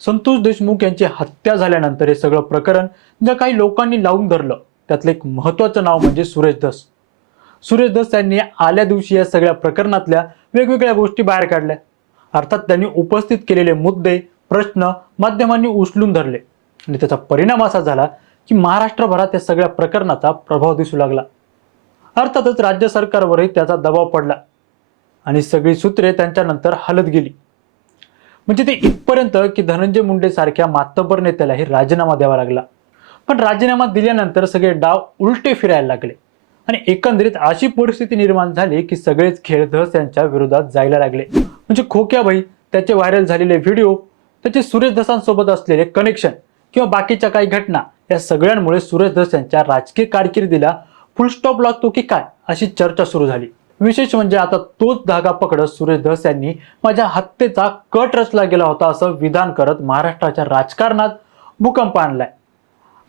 संतोष देशमुख यांची हत्या झाल्यानंतर हे सगळं प्रकरण ज्या काही लोकांनी लावून धरलं त्यातलं एक महत्त्वाचं नाव म्हणजे सुरेश धस. सुरेश धस यांनी आल्या दिवशी या सगळ्या प्रकरणातल्या वेगवेगळ्या गोष्टी बाहेर काढल्या. अर्थात त्यांनी उपस्थित केलेले मुद्दे प्रश्न माध्यमांनी उचलून धरले. आणि त्याचा परिणाम असा झाला की महाराष्ट्रभरात या सगळ्या प्रकरणाचा प्रभाव दिसू लागला. अर्थातच राज्य सरकारवरही त्याचा दबाव पडला. आणि सगळी सूत्रे त्यांच्यानंतर हलत गेली. म्हणजे ते इथपर्यंत की धनंजय मुंडे सारख्या मातब्बर नेत्यालाही राजीनामा द्यावा लागला. पण राजीनामा दिल्यानंतर सगळे डाव उलटे फिरायला लागले. आणि एकंदरीत अशी परिस्थिती निर्माण झाली की सगळेच खेळ धस यांच्या विरोधात जायला लागले. म्हणजे खोक्याबाई त्याचे व्हायरल झालेले व्हिडिओ त्याचे सुरेश धसांसोबत असलेले कनेक्शन किंवा बाकीच्या काही घटना या सगळ्यांमुळे सुरेश धस यांच्या राजकीय कारकिर्दीला फुलस्टॉप लागतो की काय अशी चर्चा सुरू झाली. विशेष म्हणजे आता तोच धागा पकडत सुरेश धस यांनी माझ्या हत्येचा कट रचला गेला होता असं विधान करत महाराष्ट्राच्या राजकारणात भूकंप आणलाय.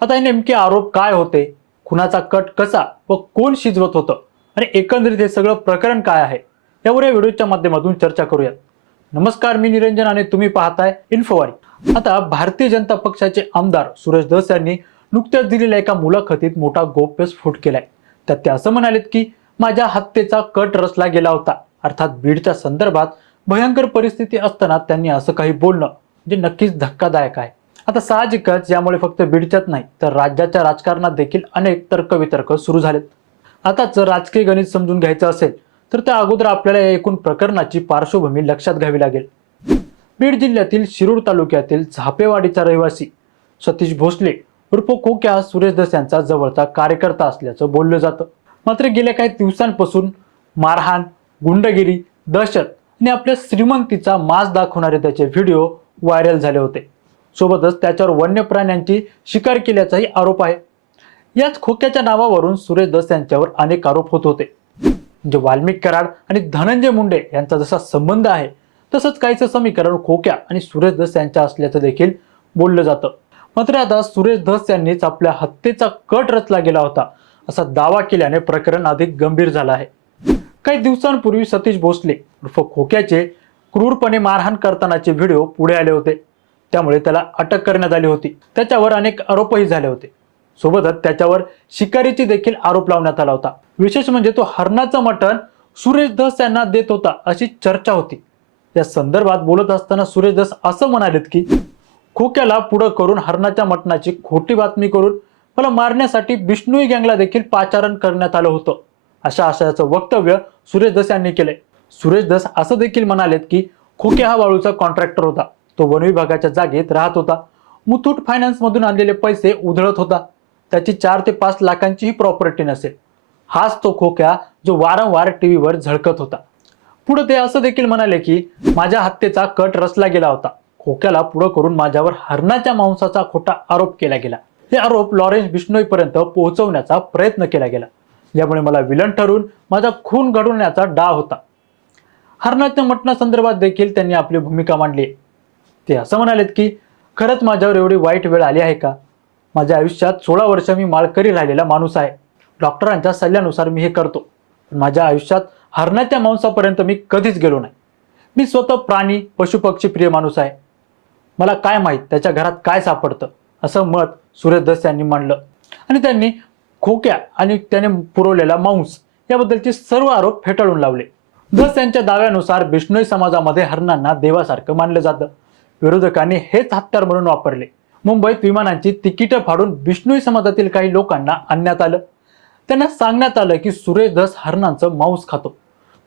आता हे नेमके आरोप काय होते? खुनाचा कट कसा व कोण शिजवत होतं? आणि एकंदरीत हे सगळं प्रकरण काय आहे? यावर या व्हिडिओच्या माध्यमातून चर्चा करूयात. नमस्कार मी निरंजन आणि तुम्ही पाहताय इन्फोवारी. आता भारतीय जनता पक्षाचे आमदार सुरेश धस यांनी नुकत्याच दिलेल्या एका मुलाखतीत मोठा गोप्यस्फोट केलाय. त्यात ते असं म्हणालेत की माझ्या हत्येचा कट रचला गेला होता. अर्थात बीडच्या संदर्भात भयंकर परिस्थिती असताना त्यांनी असं काही बोलणं जे नक्कीच धक्कादायक आहे. आता साहजिकच यामुळे फक्त बीडच्याच नाही तर राज्याच्या राजकारणात देखील अनेक तर्कवितर्क सुरू झालेत. आता जर राजकीय गणित समजून घ्यायचं असेल तर त्या अगोदर आपल्याला या एकूण प्रकरणाची पार्श्वभूमी लक्षात घ्यावी लागेल. बीड जिल्ह्यातील शिरूर तालुक्यातील झापेवाडीचा रहिवासी सतीश भोसले उर्फ कोक्या सुरेश दस यांचा जवळचा कार्यकर्ता असल्याचं बोललं जातं. मात्र गेल्या काही दिवसांपासून मारहाण गुंडगिरी दहशत आणि आपल्या श्रीमंतीचा मास दाखवणारे त्याचे व्हिडिओ व्हायरल झाले होते. सोबतच त्याच्यावर वन्य प्राण्यांची शिकार केल्याचाही आरोप आहे. याच खोक्याच्या नावावरून सुरेश दस यांच्यावर अनेक आरोप होत होते. म्हणजे वाल्मिक कराड आणि धनंजय मुंडे यांचा जसा संबंध आहे तसंच काहीचं समीकरण खोक्या आणि सुरेश धस यांच्या असल्याचं देखील बोललं जातं. मात्र आता सुरेश धस यांनीच आपल्या हत्येचा कट रचला गेला होता. असा दावा केल्याने प्रकरण अधिक गंभीर झालं आहे. काही दिवसांपूर्वी सतीश भोसले उर्फ खोक्याचे क्रूरपणे मारहाण करतानाचे व्हिडिओ पुढे आले होते. त्यामुळे त्याला अटक करण्यात आली होती. त्याच्यावर अनेक आरोपही झाले होते. सोबतच त्याच्यावर शिकारीची देखील आरोप लावण्यात आला होता. विशेष म्हणजे तो हरणाचं मटण सुरेश धस यांना देत होता अशी चर्चा होती. या संदर्भात बोलत असताना सुरेश धस असं म्हणालेत की खोक्याला पुढं करून हरणाच्या मटणाची खोटी बातमी करून मला मारण्यासाठी बिष्णुई गँगला देखील पाचारण करण्यात आलं होतं. अशा आशयाचं वक्तव्य सुरेश दस यांनी केलंय. सुरेश दस असं देखील म्हणालेत की खोके हा वाळूचा कॉन्ट्रॅक्टर होता. तो वन विभागाच्या जागेत राहत होता. मुथूट फायनान्स मधून आणलेले पैसे उधळत होता. त्याची चार ते पाच लाखांचीही प्रॉपर्टी नसेल. हाच तो खोक्या जो वारंवार टीव्हीवर झळकत होता. पुढे ते असं देखील म्हणाले की माझ्या हत्येचा कट रचला गेला होता. खोक्याला पुढं करून माझ्यावर हरणाच्या मांसाचा खोटा आरोप केला गेला. हे आरोप लॉरेन्स बिश्नोईपर्यंत पोहोचवण्याचा प्रयत्न केला गेला. ज्यामुळे मला विलन ठरून माझा खून घडवण्याचा डाव होता. हरणाच्या मटणासंदर्भात देखील त्यांनी आपली भूमिका मांडली. ते असं म्हणालेत की खरंच माझ्यावर एवढी वाईट वेळ आली आहे का? माझ्या आयुष्यात सोळा वर्ष मी माळकरी राहिलेला माणूस आहे. डॉक्टरांच्या सल्ल्यानुसार मी हे करतो. पण माझ्या आयुष्यात हरणाच्या मांसापर्यंत मी कधीच गेलो नाही. मी स्वतः प्राणी पशुपक्षी प्रिय माणूस आहे. मला काय माहीत त्याच्या घरात काय सापडतं? असं मत सुरेश यांनी मांडलं. आणि त्यांनी खोक्या आणि त्याने पुरवलेला मांस याबद्दलचे सर्व आरोप फेटाळून लावले. दस यांच्या दाव्यानुसार बिष्णोई समाजामध्ये हरणांना देवासारखं मानलं जातं. विरोधकांनी हेच हत्यार म्हणून वापरले. मुंबईत विमानांची तिकीटं फाडून बिष्णोई समाजातील काही लोकांना आणण्यात आलं. त्यांना सांगण्यात आलं की सुरेश दस हरणांचं मांस खातो.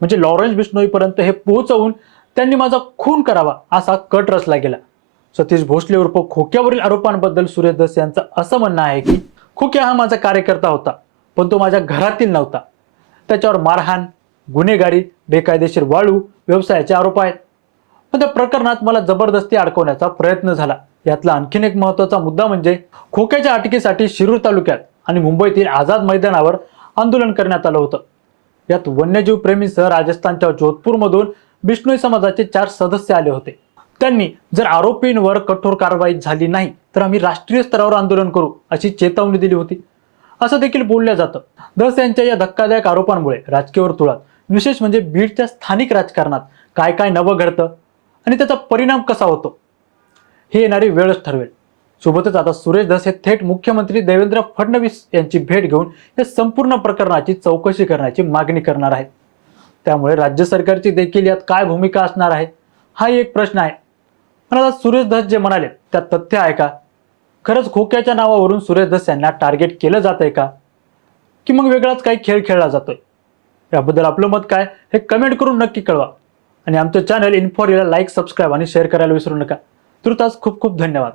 म्हणजे लॉरेन्स बिष्णोईपर्यंत हे पोहोचवून त्यांनी माझा खून करावा असा कट रचला गेला. सतीश भोसले उर्फ खोक्यावरील आरोपांबद्दल सुरेश दस यांचं असं म्हणणं आहे की खोक्या हा माझा कार्यकर्ता होता पण तो माझ्या घरातील नव्हता. त्याच्यावर मारहाण गुन्हेगारी बेकायदेशीर वाळू व्यवसायाचे आरोप आहेत. पण त्या प्रकरणात मला जबरदस्ती अडकवण्याचा प्रयत्न झाला. यातला आणखीन एक महत्त्वाचा मुद्दा म्हणजे खोक्याच्या अटकेसाठी शिरूर तालुक्यात आणि मुंबईतील आझाद मैदानावर आंदोलन करण्यात आलं होतं. यात वन्यजीव प्रेमीसह राजस्थानच्या जोधपूरमधून बिष्णोई समाजाचे चार सदस्य आले होते. त्यांनी जर आरोपींवर कठोर कारवाई झाली नाही तर आम्ही राष्ट्रीय स्तरावर आंदोलन करू अशी चेतावणी दिली होती. असं देखील बोललं जातं. दस यांच्या या धक्कादायक आरोपांमुळे राजकीय वर्तुळात विशेष म्हणजे बीडच्या स्थानिक राजकारणात काय काय नवं घडतं आणि त्याचा परिणाम कसा होतो हे येणारी वेळच ठरवेल. सोबतच आता सुरेश धस हे थेट मुख्यमंत्री देवेंद्र फडणवीस यांची भेट घेऊन या संपूर्ण प्रकरणाची चौकशी करण्याची मागणी करणार आहेत. त्यामुळे राज्य सरकारची देखील यात काय भूमिका असणार आहे हा एक प्रश्न आहे. पण आता सुरेश धस जे म्हणाले त्यात तथ्य आहे का? खरंच खोक्याच्या नावावरून सुरेश धस यांना टार्गेट केलं जात आहे का? की मग वेगळाच काही खेळ खेळला जातोय? याबद्दल आपलं मत काय हे कमेंट करून नक्की कळवा. आणि आमचं चॅनल इन्फॉरिला लाईक सबस्क्राईब आणि शेअर करायला विसरू नका. तुर्तास खूप खूप धन्यवाद.